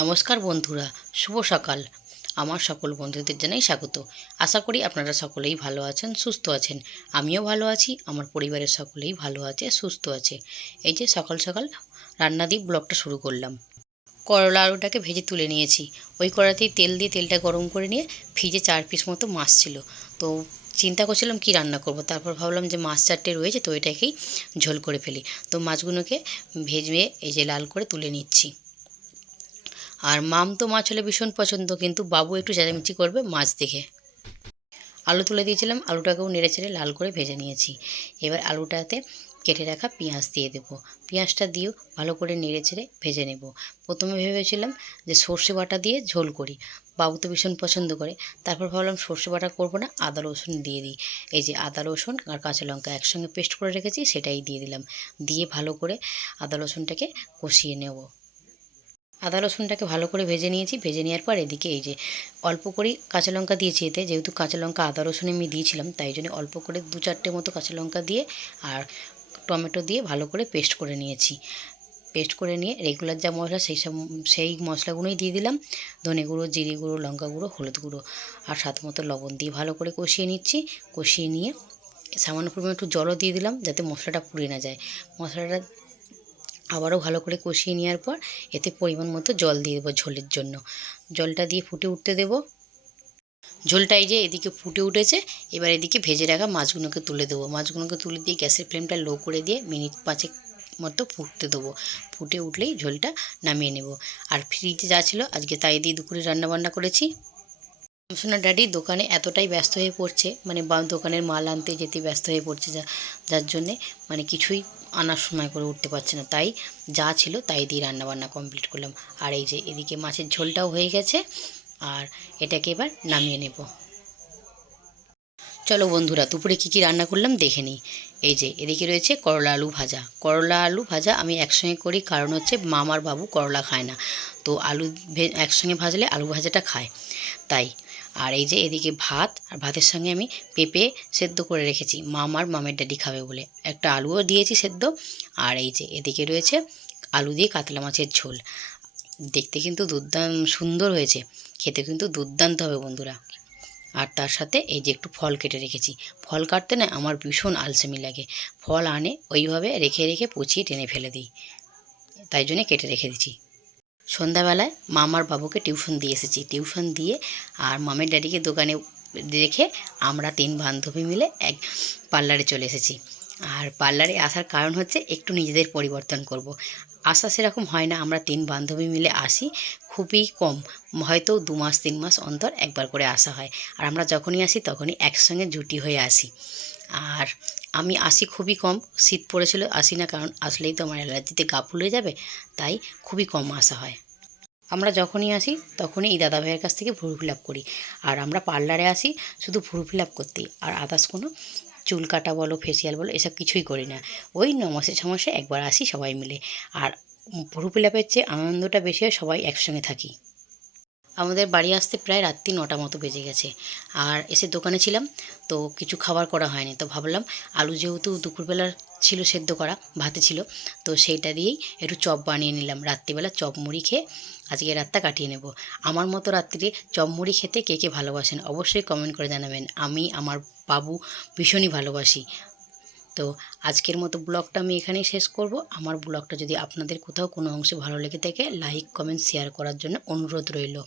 নমস্কার বন্ধুরা, শুভ সকাল। আমার সকল বন্ধুদের জানাই স্বাগত। আশা করি আপনারা সকলেই ভালো আছেন, সুস্থ আছেন। আমিও ভালো আছি, আমার পরিবারের সকলেই ভালো আছে, সুস্থ আছে। এই যে সকাল সকাল রান্না দিয়ে ব্লগটা শুরু করলাম। করলা আলুটাকে ভেজে তুলে নিয়েছি। ওই কড়াতেই তেল দিয়ে তেলটা গরম করে নিয়ে ফ্রিজে 4 পিস মতো মাছ ছিল। তো চিন্তা করছিলাম কি রান্না করব, তারপর ভাবলাম যে মাছ 4টে রয়েছে, তো এটাকেই ঝোল করে ফেলি। তো মাছগুলোকে ভেজে এই যে লাল করে তুলে নিচ্ছি। আর মাম তো মাছ হলে ভীষণ পছন্দ, কিন্তু বাবু একটু চেঁচামেচি করবে মাছ দেখে। আলু তুলে দিয়েছিলাম, আলুটাকেও নেড়েচেড়ে লাল করে ভেজে নিয়েছি। এবার আলুটাতে কেটে রাখা পেঁয়াজ দিয়ে দেবো। পেঁয়াজটা দিয়েও ভালো করে নেড়েচেড়ে ভেজে নেব। প্রথমে ভেবেছিলাম যে সর্ষে বাটা দিয়ে ঝোল করি, বাবু তো ভীষণ পছন্দ করে। তারপর ভাবলাম সর্ষে বাটা করবো না, আদা রসুন দিয়ে দিই। এই যে আদা রসুন আর কাঁচা লঙ্কা একসঙ্গে পেস্ট করে রেখেছি, সেটাই দিয়ে দিলাম। দিয়ে ভালো করে আদা রসুনটাকে কষিয়ে নেব। আদা রসুনটাকে ভালো করে ভেজে নিয়েছি। ভেজে নেওয়ার পর এদিকে এই যে অল্প করেই কাঁচা লঙ্কা দিয়েছি এতে, যেহেতু কাঁচা লঙ্কা আদা রসুন আমি দিয়েছিলাম, তাই জন্য অল্প করে 2-4টে মতো কাঁচা লঙ্কা দিয়ে আর টমেটো দিয়ে ভালো করে পেস্ট করে নিয়েছি। পেস্ট করে নিয়ে রেগুলার যা মশলা সেই মশলাগুলোই দিয়ে দিলাম। ধনে গুঁড়ো, জিরে গুঁড়ো, লঙ্কা গুঁড়ো, হলুদ গুঁড়ো আর স্বাদ মতো লবণ দিয়ে ভালো করে কষিয়ে নিচ্ছি। কষিয়ে নিয়ে সামান্য পরিমাণে একটু জলও দিয়ে দিলাম, যাতে মশলাটা পুড়ে না যায়। মশলাটা আবারও ভালো করে কষিয়ে নেওয়ার পর এতে পরিমাণ মতো জল দিয়ে দেবো ঝোলের জন্য। জলটা দিয়ে ফুটে উঠতে দেবো। ঝোলটা এই যে এদিকে ফুটে উঠেছে। এবার এদিকে ভেজে রাখা মাছগুলোকে তুলে দেবো। মাছগুলোকে তুলে দিয়ে গ্যাসের ফ্লেমটা লো করে দিয়ে মিনিট 5 মতো ফুটতে দেবো। ফুটে উঠলেই ঝোলটা নামিয়ে নেব। আর ফ্রিজে যা ছিল আজকে তাই দিয়ে দুপুরে রান্নাবান্না করেছি। সোনা ড্যাডি দোকানে এতটাই ব্যস্ত হয়ে পড়ছে, মানে দোকানের মাল আনতে যেতে ব্যস্ত হয়ে পড়ছে, যার জন্যে মানে কিছুই আনার সময় করে উঠতে পারছে না। তাই যা ছিল তাই দিয়ে রান্নাবান্না কমপ্লিট করলাম। আর এই যে এদিকে মাছের ঝোলটাও হয়ে গেছে, আর এটাকে এবার নামিয়ে নেব। চলো বন্ধুরা, দুপুরে কী কী রান্না করলাম দেখে নিই। এই যে এদিকে রয়েছে করলা আলু ভাজা। করলা আলু ভাজা আমি একসঙ্গে করি, কারণ হচ্ছে মামার বাবু করলা খায় না, তো আলু একসঙ্গে ভাজলে আলু ভাজাটা খায়, তাই। আর এই যে এদিকে ভাত, আর ভাতের সঙ্গে আমি পেঁপে সেদ্ধ করে রেখেছি, মামের ড্যাডি খাবে বলে। একটা আলুও দিয়েছি সেদ্ধ। আর এই যে এদিকে রয়েছে আলু দিয়ে কাতলা মাছের ঝোল। দেখতে কিন্তু দুর্দান্ত সুন্দর হয়েছে, খেতে কিন্তু দুর্দান্ত হবে বন্ধুরা। আর তার সাথে এই যে একটু ফল কেটে রেখেছি। ফল কাটতে না আমার ভীষণ আলসেমি লাগে। ফল আনে ওইভাবে রেখে রেখে পচিয়ে টেনে ফেলে দিই, তাই জন্যে কেটে রেখে দিচ্ছি। সন্ধ্যাবেলায় মামার বাবুকে টিউশন দিয়ে এসেছি। টিউশন দিয়ে আর মামের ড্যাডিকে দোকানে রেখে আমরা 3 বান্ধবী মিলে এক পার্লারে চলে এসেছি। আর পার্লারে আসার কারণ হচ্ছে একটু নিজেদের পরিবর্তন করব। আসা সেরকম হয় না, আমরা 3 বান্ধবী মিলে আসি খুবই কম, হয়তো 2 মাস 3 মাস অন্তর একবার করে আসা হয়। আর আমরা যখনই আসি তখনই একসঙ্গে জুটি হয়ে আসি। আর আমি আসি খুবই কম, শীত পড়েছিল আসি না, কারণ আসলেই তো আমার অ্যালার্জিতে গা ফুলে যাবে, তাই খুবই কম আসা হয়। আমরা যখনই আসি তখনই এই দাদাভাইয়ের কাছ থেকে ভ্রু ফিল আপ করি। আর আমরা পার্লারে আসি শুধু ভ্রু ফিল আপ করতেই, আর আদার্স কোনো চুল কাটা বলো, ফেসিয়াল বলো, এসব কিছুই করি না। ওই 9 মাসে 6 মাসে একবার আসি সবাই মিলে। আর ভ্রু ফিল আপের চেয়ে আনন্দটা বেশি হয় সবাই একসঙ্গে থাকি। আমাদের বাড়ি আসতে প্রায় রাত্রি 9টা মতো বেজে গেছে। আর এসে দোকানে ছিলাম, তো কিছু খাবার করা হয়নি, তো ভাবলাম আলু যেহেতু দুপুরবেলার ছিল সেদ্ধ করা, ভাতে ছিল, তো সেইটা দিয়েই একটু চপ বানিয়ে নিলাম। রাত্রিবেলা চপ মুড়ি খেয়ে আজকে রাতটা কাটিয়ে নেব। আমার মতো রাত্রিরে চপ মুড়ি খেতে কে কে ভালোবাসেন অবশ্যই কমেন্ট করে জানাবেন। আমি আমার বাবু ভীষণই ভালোবাসি। তো আজকের মতো ব্লগটা আমি এখানেই শেষ করব। আমার ব্লগটা যদি আপনাদের কোথাও কোনো অংশে ভালো লেগে থাকে, লাইক কমেন্ট শেয়ার করার জন্য অনুরোধ রইল।